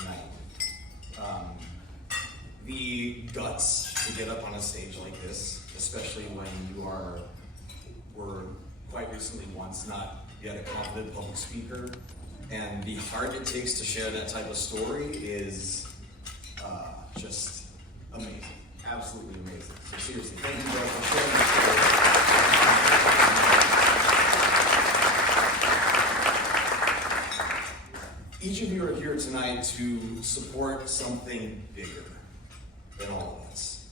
tonight. The guts to get up on a stage like this, especially when you were quite recently once not yet a confident public speaker, and the heart it takes to share that type of story is just amazing, absolutely amazing. So seriously, thank you guys for sharing the story. Each of you are here tonight to support something bigger than all of us.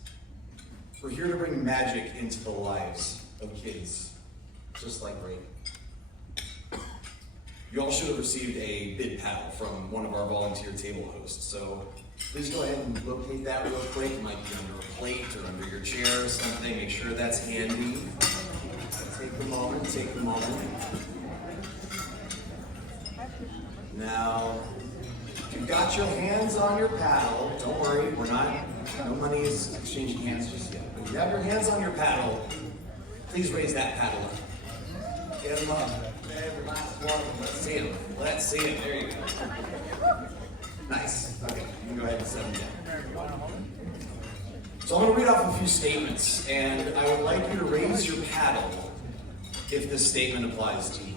We're here to bring magic into the lives of kids, just like Brady. You all should have received a bid paddle from one of our volunteer table hosts, so please go ahead and locate that real quick. It might be under a plate or under your chair or something. Make sure that's handy. Take a moment, take a moment. Now, if you've got your hands on your paddle, don't worry, no money is exchanging hands just yet. But if you have your hands on your paddle, please raise that paddle up. Get them up. Every last one. Let's see them. Let's see them. There you go. Nice. Okay, you can go ahead and set them down. So I'm going to read off a few statements, and I would like you to raise your paddle if this statement applies to you.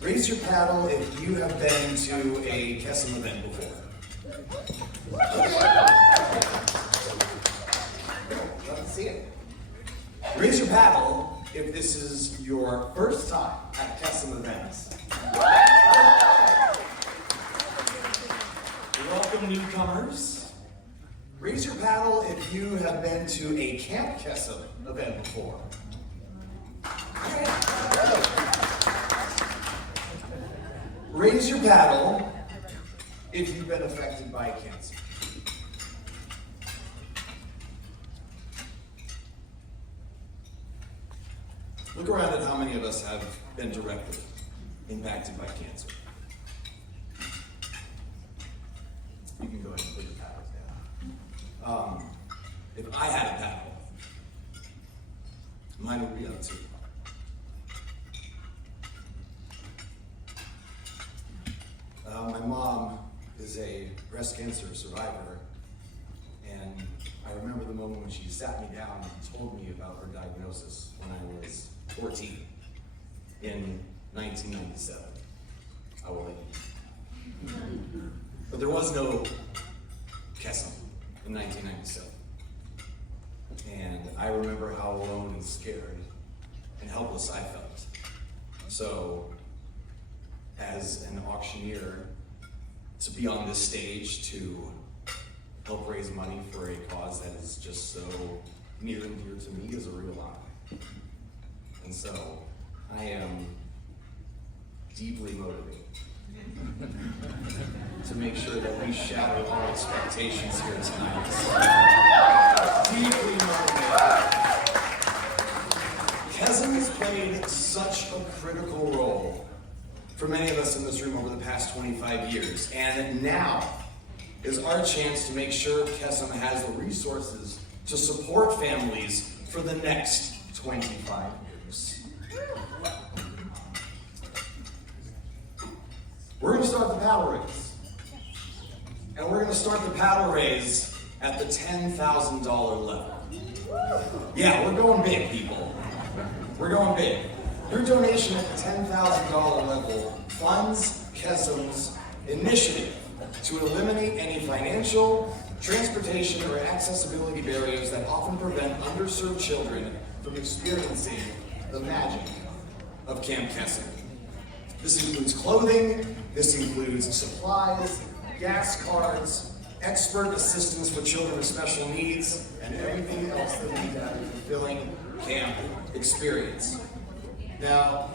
Raise your paddle if you have been to a Kesem event before. Let's see it. Raise your paddle if this is your first time at Kesem events. Welcome, newcomers. Raise your paddle if you have been to a Camp Kesem event before. Raise your paddle if you've been affected by cancer. Look around at how many of us have been directly impacted by cancer. You can go ahead and put your paddles down. If I had a paddle, mine would be up too. My mom is a breast cancer survivor, and I remember the moment when she sat me down and told me about her diagnosis when I was 14 in 1997. I will let you. But there was no Kesem in 1997. And I remember how alone and scared and helpless I felt. So, as an auctioneer, to be on this stage to help raise money for a cause that is just so near and dear to me is a real honor. And so, I am deeply motivated to make sure that we shatter all expectations here tonight. Deeply motivated. Kesem has played such a critical role for many of us in this room over the past 25 years. And now is our chance to make sure Kesem has the resources to support families for the next 25 years. We're going to start the paddle raise. And we're going to start the paddle raise at the $10,000 level. Yeah, we're going big, people. We're going big. Your donation at the $10,000 level funds Kesem's initiative to eliminate any financial, transportation, or accessibility barriers that often prevent underserved children from experiencing the magic of Camp Kesem. This includes clothing, this includes supplies, gas cards, expert assistance for children with special needs, and everything else that we need to have a fulfilling camp experience. Now,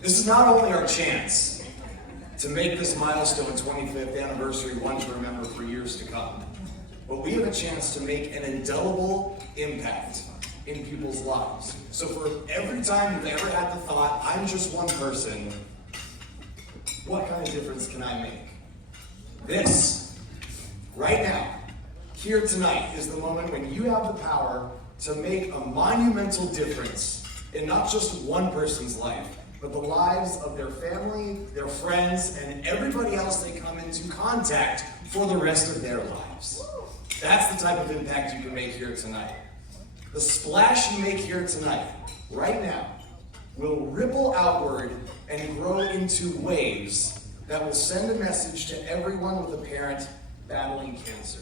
this is not only our chance to make this milestone 25th anniversary one to remember for years to come, but we have a chance to make an indelible impact in people's lives. So for every time you've ever had the thought, I'm just one person, what kind of difference can I make? This, right now, here tonight, is the moment when you have the power to make a monumental difference in not just one person's life, but the lives of their family, their friends, and everybody else they into contact for the rest of their lives. That's the type of impact you can make here tonight. The splash you make here tonight, right now, will ripple outward and grow into waves that will send a message to everyone with a parent battling cancer.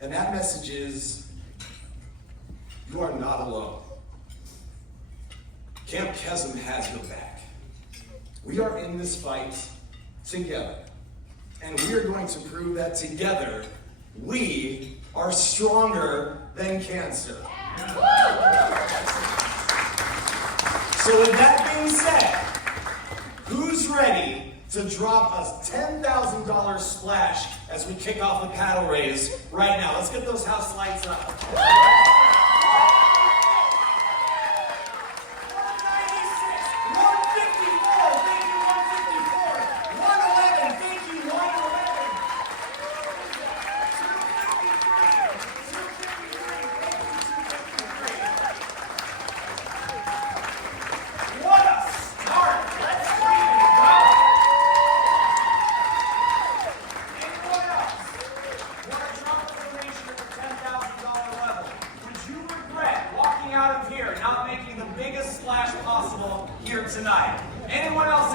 And that message is, you are not alone. Camp Kesem has your back. We are in this fight together. And we are going to prove that together, we are stronger than cancer. So with that being said, who's ready to drop a $10,000 splash as we kick off the paddle raise right now? Let's get those house lights up.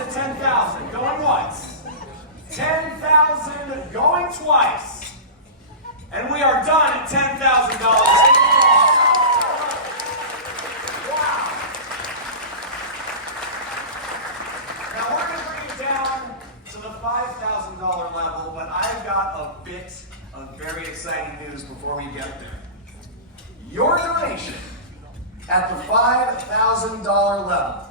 10,000, going once. 10,000, going twice. And we are done at $10,000. Wow. Now we're going to bring it down to the $5,000 level, but I've got a bit of very exciting news before we get there. Your donation at the $5,000 level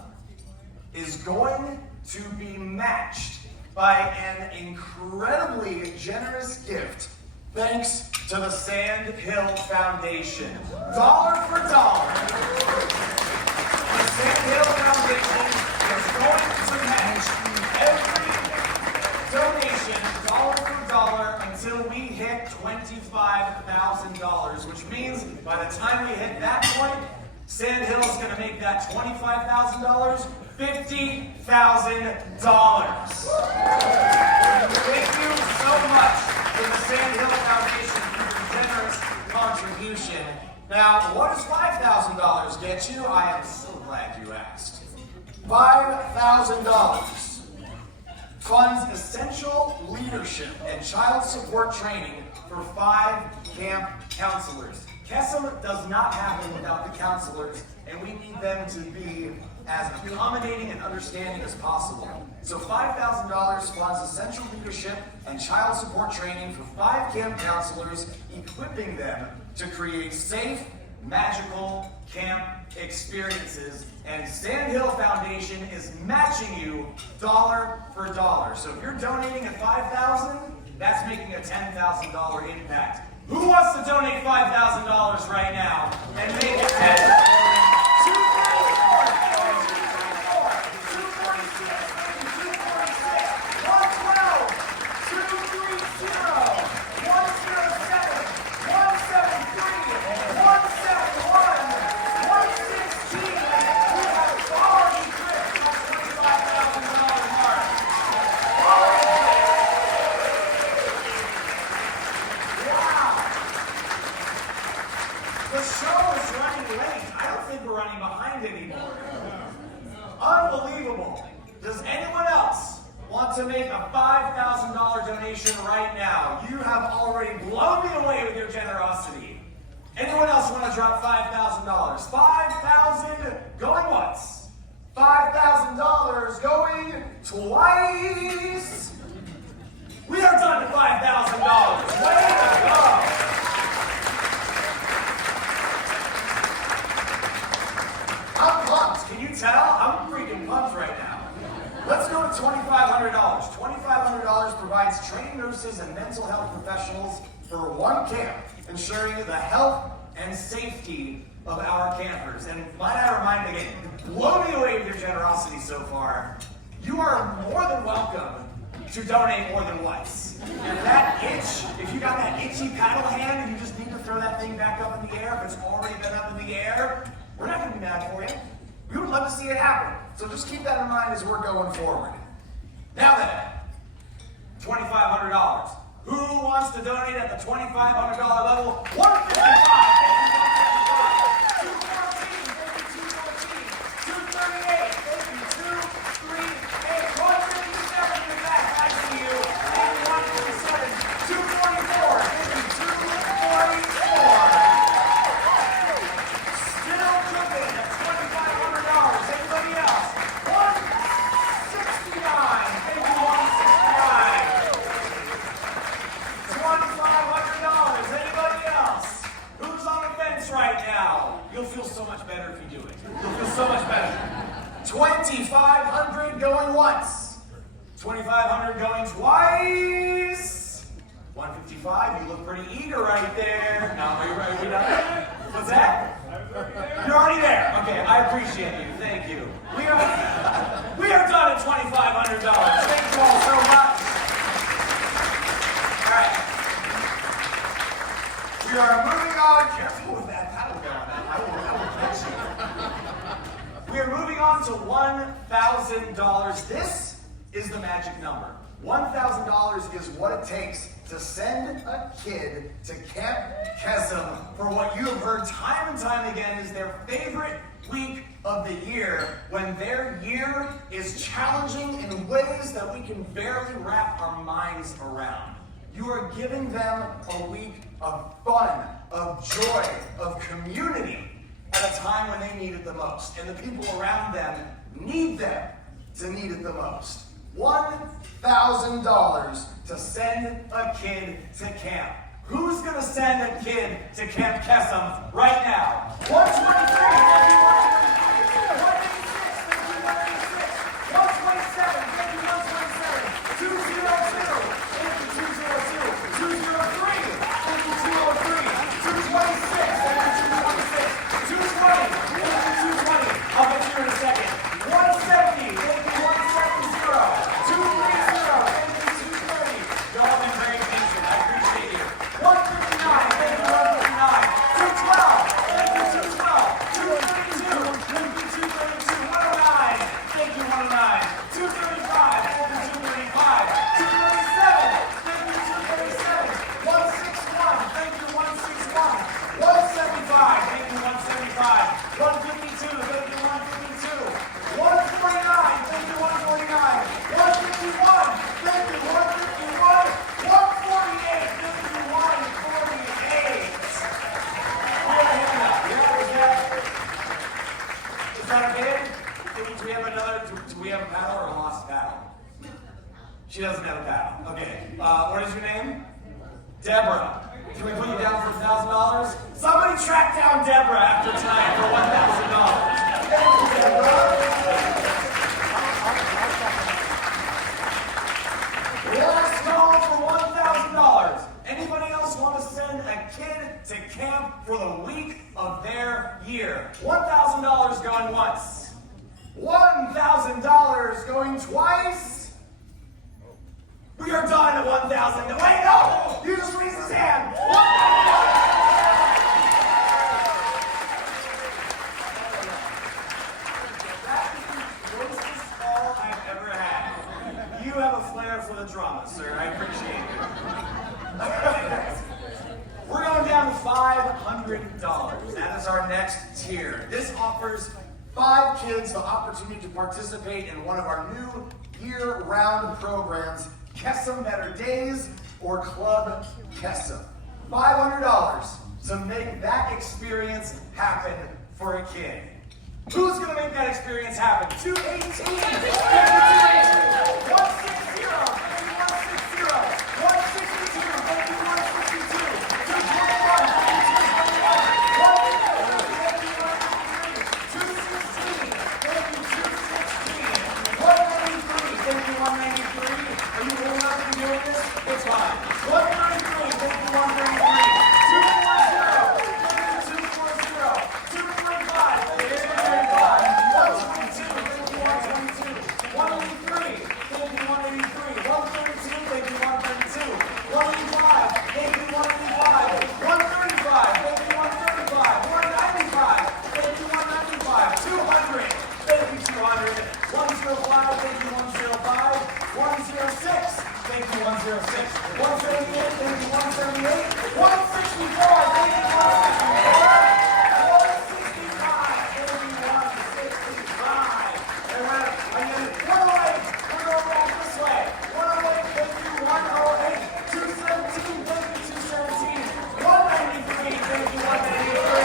is going to be matched by an incredibly generous gift thanks to the Sand Hill Foundation. Dollar for dollar, the Sand Hill Foundation is going to match every donation dollar for dollar until we hit $25,000, which means by the time we hit that point, Sand Hill is going to make that $25,000 $50,000. Thank you so much to the Sand Hill Foundation for your generous contribution. Now, what does $5,000 get you? I am so glad you asked. $5,000 funds essential leadership and child support training for 5 camp counselors. Kesem does not happen without the counselors, and we need them to be as accommodating and understanding as possible. So $5,000 funds essential leadership and child support training for 5 camp counselors, equipping them to create safe, magical camp experiences. And Sand Hill Foundation is matching you dollar for dollar. So if you're donating at $5,000, that's making a $10,000 impact. Who wants to donate $5,000 right now and make it 10? The show is running late. I don't think we're running behind anymore. Unbelievable. Does anyone else want to make a $5,000 donation right now? You have already blown me away with your generosity. Anyone else want to drop $5,000? 5,000 going once. $5,000 going twice. We are done at $5,000. Way to go. I'm pumped. Can you tell? I'm freaking pumped right now. Let's go to $2,500. $2,500 provides trained nurses and mental health professionals for 1 camp, ensuring the health and safety of our campers. And might I remind again, blow me away with your generosity so far. You are more than welcome to donate more than once. If that itch, if you got that itchy paddle hand and you just need to throw that thing back up in the air, if it's already been up in the air, we're not going to be mad for you. We would love to see it happen. So just keep that in mind as we're going forward. Now then, $2,500 to donate at the $2,500 level. 155. You'll feel so much better if you do it. You'll feel so much better. 2,500 going once. 2,500 going twice. 155, you look pretty eager right there. Now, are we done? What's that? You're already there. Okay, I appreciate you. Thank you. We are done at $2,500. Thank you all so much. All right. We are moving on. Careful with that paddle going. I will catch you. We are moving on to $1,000. This is the magic number. $1,000 is what it takes to send a kid to Camp Kesem for what you have heard time and time again is their favorite week of the year, when their year is challenging in ways that we can barely wrap our minds around. You are giving them a week of fun, of joy, of community at a time when they need it the most. And the people around them need to need it the most. $1,000 to send a kid to camp. Who's going to send a kid to Camp Kesem right now? 123. Do we have a paddle or a lost paddle? She doesn't have a paddle. Okay. What is your name? Deborah. Can we put you down for $1,000? Somebody track down Deborah after tonight for $1,000. Thank you, Deborah. Last call for $1,000. Anybody else want to send a kid to camp for the week of their year? $1,000 going once. $1,000 going twice. We are done at $1,000. Wait, no! You just raised his hand. That is the closest call I've ever had. You have a flair for the drama, sir. I appreciate it. We're going down to $500. That is our next tier. This offers 5 kids the opportunity to participate in one of our new year-round programs, Kesem Better Days or Club Kesem. $500 to make that experience happen for a kid. Who's going to make that experience happen? 218! 160! 160! 162! 162! 123, you, 106. 178, thank you, 178. 164, thank you, 164. 165, thank you, 165. And we're away. We're going back this way. 108, thank you, 108. 217, thank you, 217. 193, thank you, 193.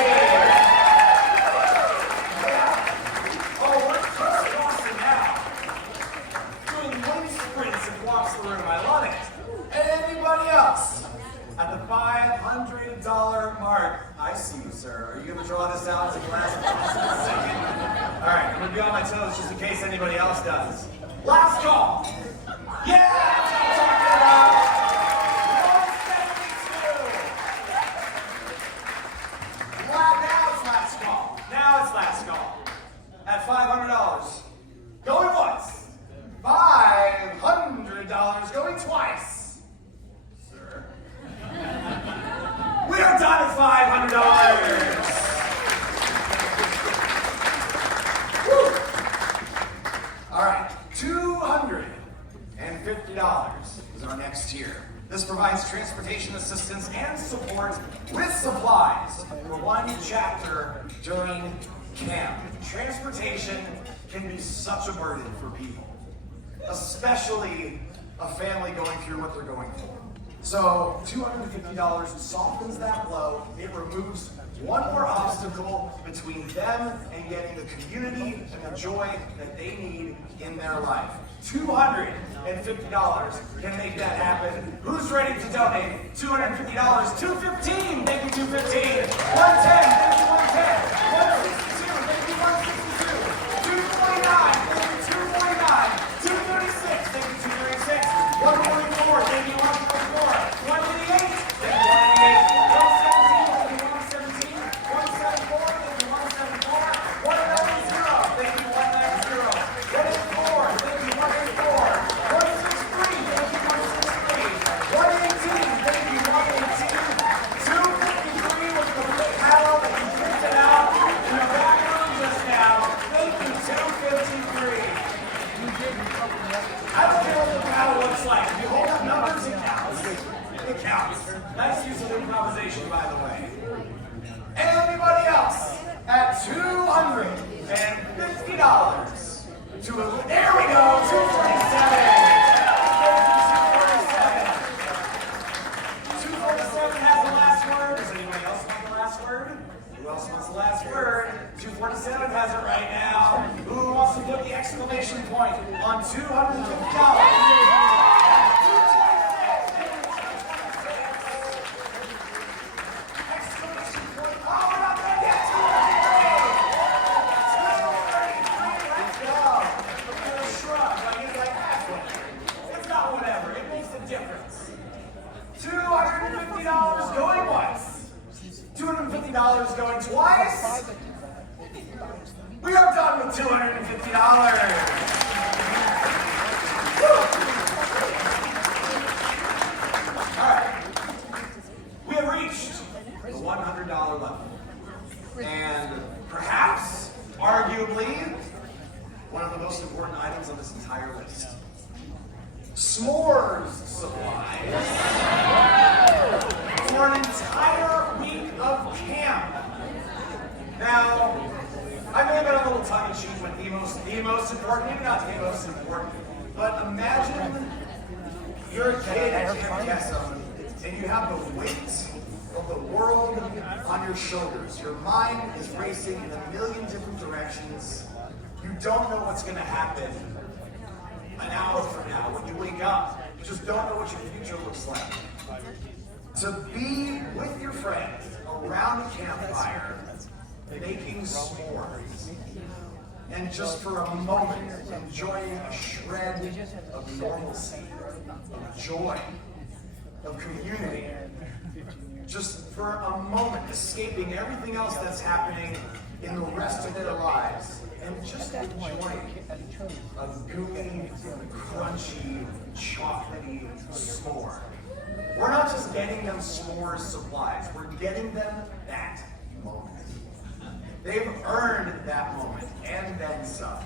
At the $500 mark. I see you, sir. Are you going to draw this out as a glass of glass in a second? All right, I'm going to be on my toes just in case anybody else does. Last call. Yeah, that's what I'm talking about. 172. Now it's last call. Now it's last call. At $500. Going once. $500 going twice. We are done at $500. All right, $250 is our next tier. This provides transportation assistance and support with supplies for one chapter during camp. Transportation can be such a burden for people, especially a family going through what they're going through. So $250 softens that blow. It removes one more obstacle between them and getting the community and the joy that they need in their life. $250 can make that happen. Who's ready to donate? $250, $215, thank you, $215. $110, thank you, $110. $162, thank you, $162. $249, thank you, $249. $236, thank you, $236. $144, thank you, $144. $188, thank you, $188. $117, thank you, $117. $174, thank you, $174. $190, thank you, $190. $184, thank you, $184. $163, thank you, $163. $118, thank you, $118. $253 was the paddle that you printed out in the back room just now. Thank you, $253. I don't care what the paddle looks like. If you hold up numbers, it counts. It counts. Nice use of improvisation, by the way. Anybody else at $250? There we go, $247. 247 has the last word. Does anybody else want the last word? Who else wants the last word? 247 has it right now. Who wants to put the exclamation point on $250? $250 going once. $250 going twice. We are done with $250. All right. We have reached the $100 level. And perhaps, arguably, one of the most important items on this entire list. S'mores supplies for an entire week of camp. Now, I may have been a little tongue-in-cheek when the most important, maybe not the most important, but imagine you're a kid at Camp Kesem and you have the weight of the world on your shoulders. Your mind is racing in a million different directions. You don't know what's going to happen an hour from now when you wake up. You just don't know what your future looks like. To be with your friends around a campfire, making s'mores, and just for a moment enjoying a shred of normalcy, of joy, of community. Just for a moment escaping everything else that's happening in the rest of their lives. And just enjoying a gooey, crunchy, chocolatey s'more. We're not just getting them s'mores supplies, we're getting them that moment. They've earned that moment and then some.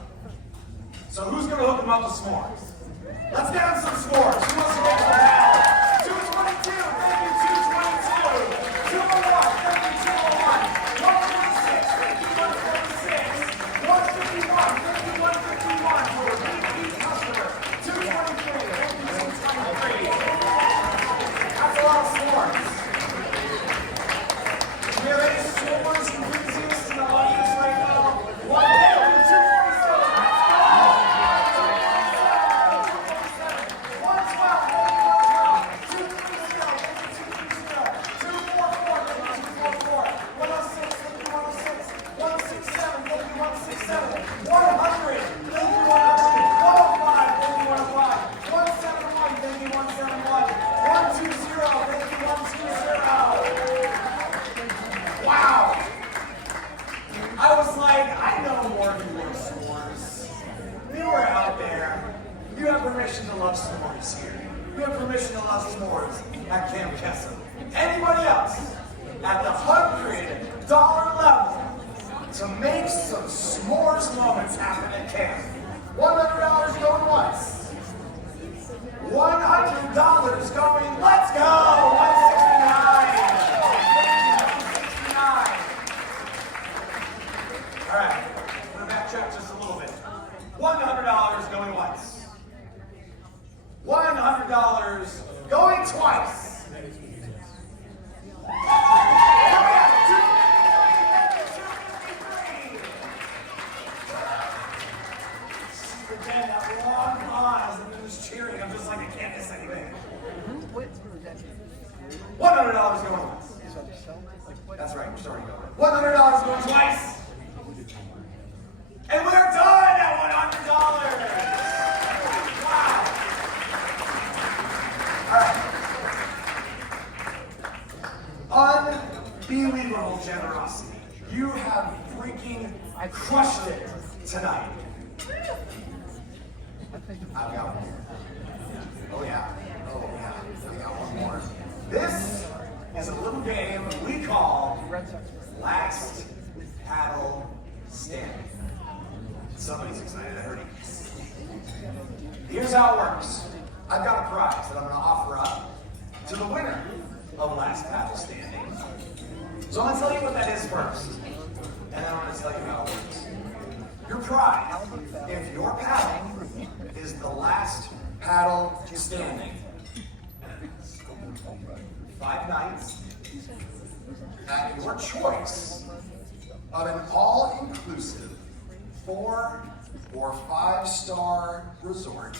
So who's going to hook them up with s'mores? Let's get him some scores. Who wants to make some paddle? 222, thank you, 222. 201, thank you, 201. 146, thank you, 146. 151, thank you, 151. For a repeat customer. 223, thank you, 223. That's a lot of scores. Do we have any s'mores enthusiasts in the audience right now? 100. You have permission to love s'mores here. You have permission to love s'mores at Camp Kesem. Anybody else at the $100 level to make some s'mores moments happen at camp? $100 going once. $100 going, let's go! 169. 169. All right, I'm gonna backtrack just a little bit. $100 going once. $100 going twice. Again, that long pause and then just cheering. I'm just like, I can't miss anything. $100 going once. That's right, we're starting over. $100 going twice. And we're done at $100. Wow. All right. Unbelievable generosity. You have freaking crushed it tonight. I've got one more. Oh yeah. Oh yeah. I got one more. This is a little game we call Last Paddle Standing. Somebody's excited, I heard it. Here's how it works. I've got a prize that I'm going to offer up to the winner of Last Paddle Standing. So I'm going to tell you what that is first, and then I'm going to tell you how it works. Your prize, if your paddle is the last paddle standing, 5 nights at your choice of an all-inclusive 4 or 5-star resort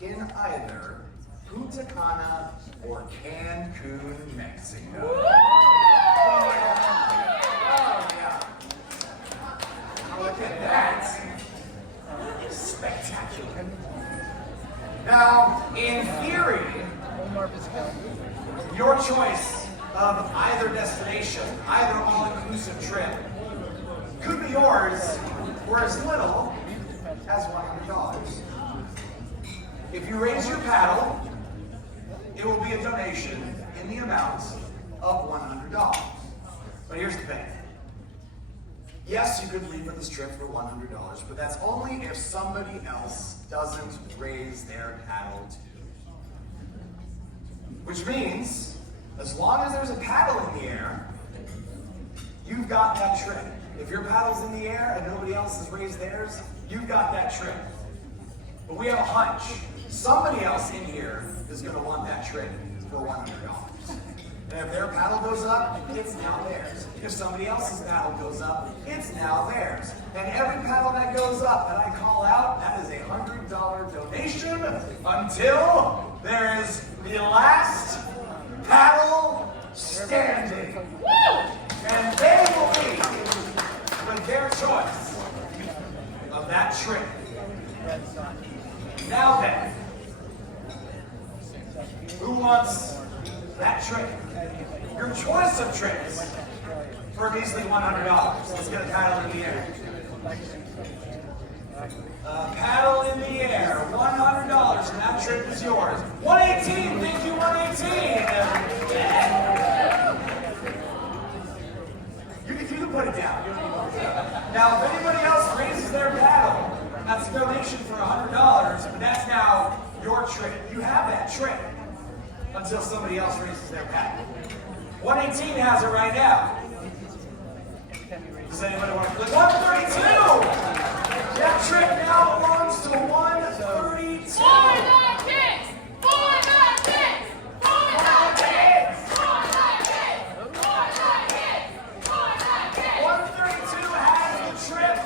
in either Punta Cana or Cancun, Mexico. Oh yeah. Look at that. Spectacular. Now, in theory, your choice of either destination, either all-inclusive trip, could be yours for as little as $100. If you raise your paddle, it will be a donation in the amount of $100. But here's the thing. Yes, you could leave for this trip for $100, but that's only if somebody else doesn't raise their paddle too. Which means, as long as there's a paddle in the air, you've got that trip. If your paddle's in the air and nobody else has raised theirs, you've got that trip. But we have a hunch. Somebody else in here is going to want that trip for $100. And if their paddle goes up, it's now theirs. If somebody else's paddle goes up, it's now theirs. And every paddle that goes up that I call out, that is a $100 donation until there is the last paddle standing. And they will leave with their choice of that trip. Now then, who wants that trip? Your choice of trips for a measly $100. Let's get a paddle in the air. Paddle in the air, $100, and that trip is yours. 118, thank you, 118. You can put it down. Now, if anybody else raises their paddle, that's a donation for $100, but that's now your until somebody else raises their paddle. 118 has it right now. Does anybody want to click? 132! That trip now belongs to 132. For the kids! For the kids! For the kids! For the kids! For the kids! For the kids! 132 has the trip.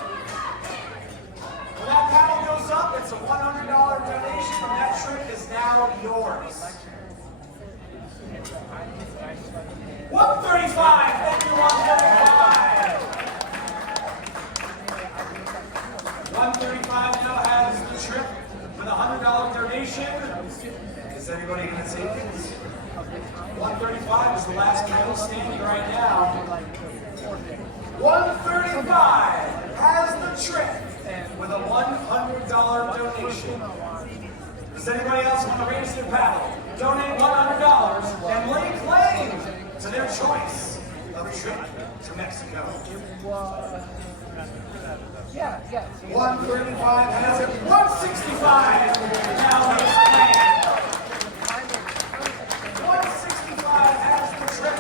When that paddle goes up, it's a $100 donation, and that trip is now yours. 135, thank you, 135. 135 now has the trip with a $100 donation. Is anybody going to take it? 135 is the last paddle standing right now. 135 has the trip with a $100 donation. Does anybody else want to raise their paddle, donate $100, and lay claim to their choice of trip to Mexico? 135 has it. 165 now lays claim. 165 has the trip.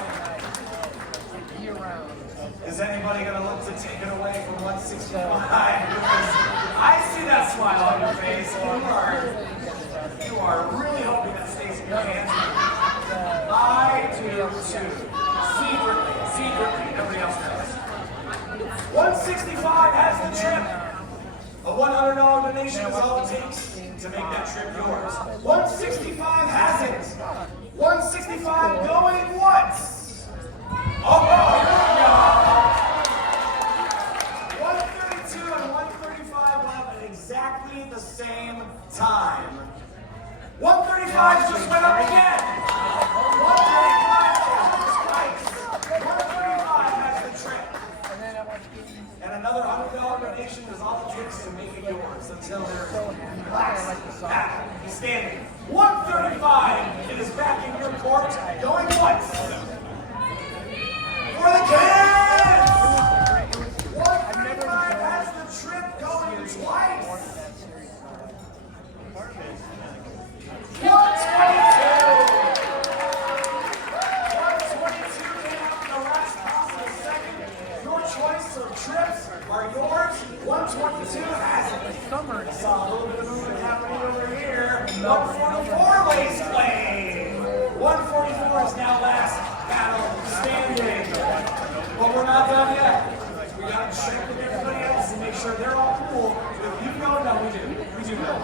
Is anybody going to look to take it away from 165? Because I see that smile on your face. You are really hoping that stays in your hands. I do too. Secretly, nobody else knows. 165 has the trip. A $100 donation is all it takes to make that trip yours. 165 has it. 165 going once. Oh, here we go. 132 and 135 went up at exactly the same time. 135 just went up again. 135 twice. 135 has the trip. And another $100 donation is all it takes to make it yours until their last paddle is standing. 135, it is back in your court, going once. For the kids! 135 has the trip going twice. 122! 122 came out in the last possible second. Your choice of trips are yours. 122 has it. I saw a little bit of movement happening over here. 144 lays claim. 144 is now last battle standing. But we're not done yet. We got to check with everybody else and make sure they're all cool. If you know, no, we do. We do know.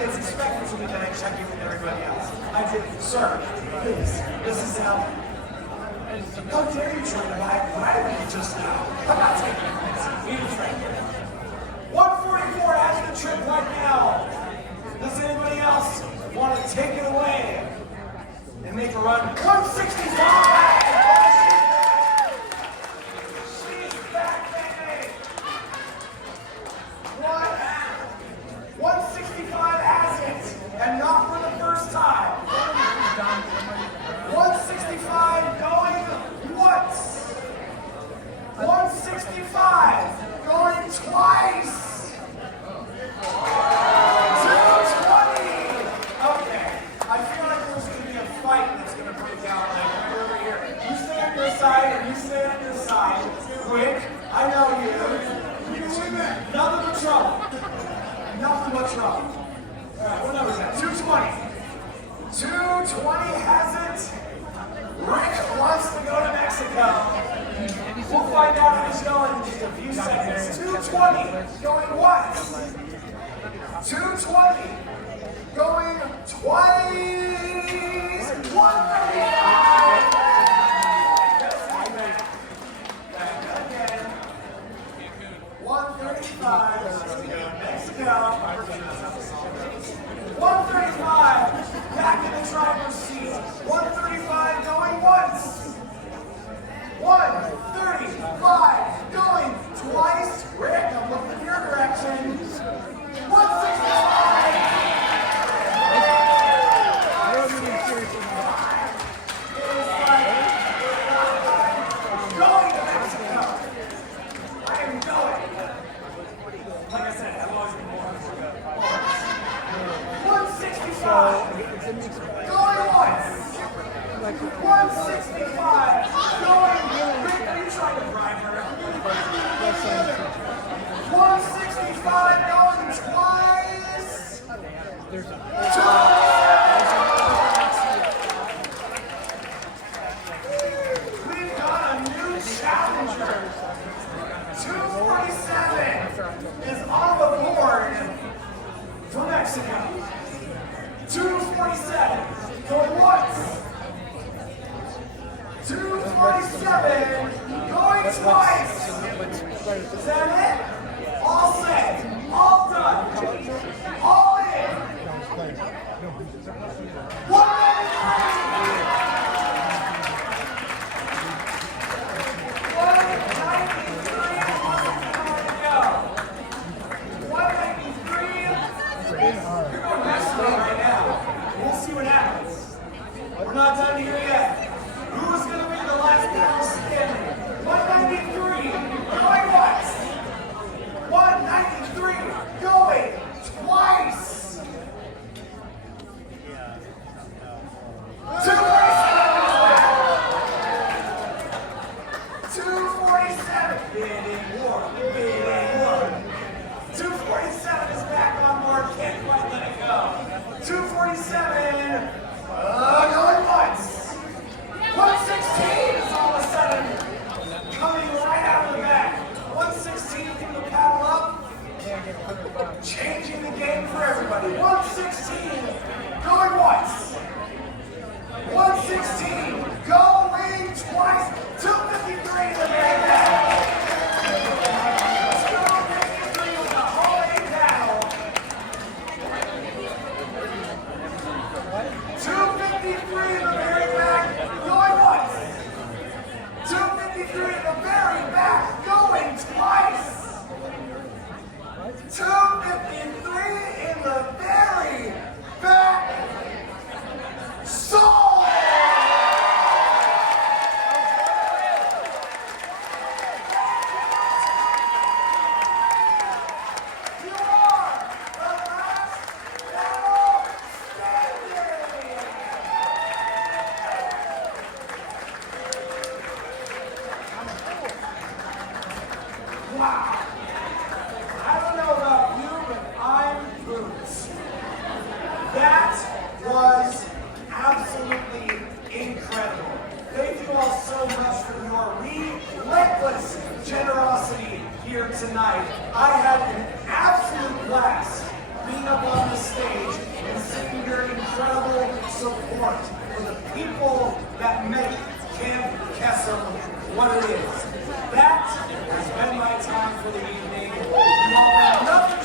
It's expected to be that I check in with everybody else. I did. Sir, please. This is how. How dare you try to buy me just now? I'm not taking it. We didn't train. 144 has the trip right now. Does anybody else want to take it away and make a run? 165! She's back, baby! 165 has it, and not for the first time. 165 going once. 165 going twice. 220. Okay, I feel like there's going to be a fight that's going to break out like right over here. You stay on your side and you stay on your side. Quick, I know you. Nothing but trouble. Nothing but trouble. All right, what number is that? 220. 220 has it. Rick wants to go to Mexico. We'll find out how he's going in just a few seconds. 220 going once. 220 going twice. 135. Again. 135. Mexico. 135 back in the driver's seat. 135 going once. 135 going twice. Rick, I'm looking in your direction. 165. We're not done here yet. Who's going to be the last battle standing? 193, going once. 193, going twice. 247, bidding war. 247 is back on board, can't quite let it go. 247, going once. 116 is all of a sudden coming right out of the back. 116 from the paddle up, changing the game for everybody. 116, going once. 116, going twice. 253 in the very back. 253 with the holiday paddle. 253 in the very back, going once. 253 in the very back, going twice. 253 in the very back. Sold! You are the last battle standing! Wow! I don't know about you, but I'm boots. That was absolutely incredible. Thank you all so much for your relentless generosity here tonight. I had an absolute blast being up on the stage and seeing your incredible support for the people that make Camp Kesem what it is. That has been my time for the evening. You all have nothing